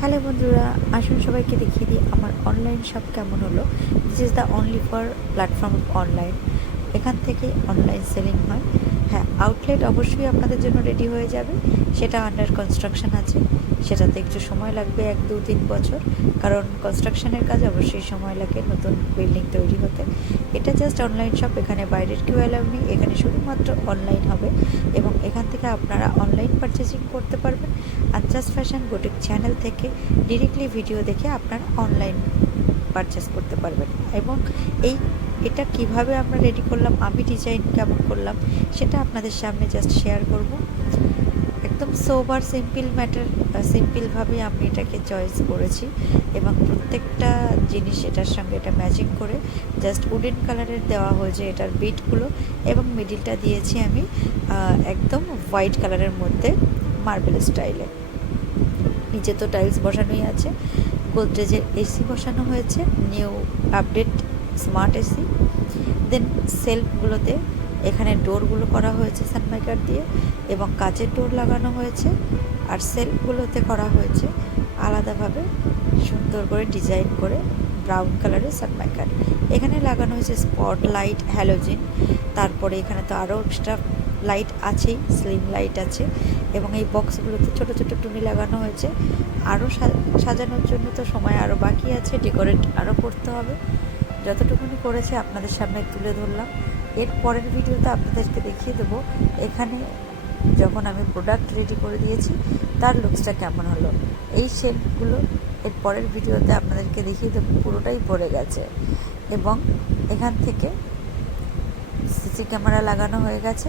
Hello বন্ধুরা, আসুন সবাইকে দেখিয়ে দিই আমার অনলাইন শপ কেমন হলো। This is the only for platform of online এখান থেকে অনলাইন সেলিং হয়। হ্যাঁ আউটলেট অবশ্যই আপনাদের জন্য রেডি হয়ে যাবে। সেটা আন্ডার কনস্ট্রাকশন আছে। সেটাতে একটু সময় লাগবে, এক, দু, তিন বছর। কারণ কনস্ট্রাকশনের কাজ অবশ্যই সময় লাগে নতুন বিল্ডিং তৈরি হতে। এটা জাস্ট অনলাইন শপ এখানে বাইরের কেউ অ্যালাউ নেই, এখানে শুধুমাত্র অনলাইন হবে এবং এখান থেকে আপনারা অনলাইন পারচেসিং করতে পারবেন। আর জাস্ট ফ্যাশন বুটিক চ্যানেল থেকে ডিরেক্টলি ভিডিও দেখে আপনারা অনলাইন পারচেস করতে পারবেন। এবং এই, এটা কীভাবে আমরা রেডি করলাম, আমি ডিজাইন কেমন করলাম, সেটা আপনাদের সামনে জাস্ট শেয়ার করব। সোবার সিম্পল ম্যাটার সিম্পলভাবে আমি এটাকে চয়েস করেছি এবং প্রত্যেকটা জিনিস এটার সঙ্গে এটা ম্যাচিং করে জাস্ট উডেন কালারের দেওয়া হয়েছে এটার বিটগুলো এবং মিডিলটা দিয়েছি আমি একদম হোয়াইট কালারের মধ্যে মার্বেল স্টাইলে নিচে তো টাইলস বসানোই আছে। গোদরেজের এসি বসানো হয়েছে new update smart AC then সেলফগুলোতে এখানে করা হয়েছে সানমাইকার দিয়ে এবং কাচের ডোর লাগানো হয়েছে আর সেলফগুলোতে করা হয়েছে আলাদাভাবে সুন্দর করে ডিজাইন করে ব্রাউন কালারের সানমাইকার। এখানে লাগানো হয়েছে স্পট লাইট হ্যালোজিন, তারপরে এখানে তো আরও এক্সট্রা লাইট আছেই, স্লিম লাইট আছে এবং এই বক্সগুলোতে ছোট ছোট টুনি লাগানো হয়েছে। আরও সাজানোর জন্য তো সময় আরও বাকি আছে, ডেকোরেট আরও করতে হবে। যতটুকুনি করেছে আপনাদের সামনে তুলে ধরলাম। এর পরের ভিডিওতে আপনাদেরকে দেখিয়ে দেবো এখানে যখন আমি প্রোডাক্ট রেডি করে দিয়েছি, তার লুকসটা কেমন হলো। এই শেপগুলো এর পরের ভিডিওতে আপনাদেরকে দেখিয়ে দেবো, পুরোটাই ভরে গেছে। এবং এখান থেকে সিসি ক্যামেরা লাগানো হয়ে গেছে।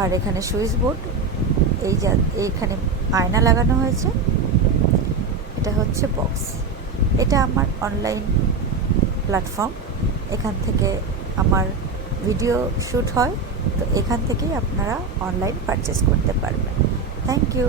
আর এখানে সুইচ বোর্ড এই যা এইখানে আয়না লাগানো হয়েছে। এটা হচ্ছে বক্স এটা আমার অনলাইন প্ল্যাটফর্ম এখান থেকে আমার ভিডিও শ্যুট হয়, তো এখান থেকেই আপনারা অনলাইন পারচেস করতে পারবেন। Thank you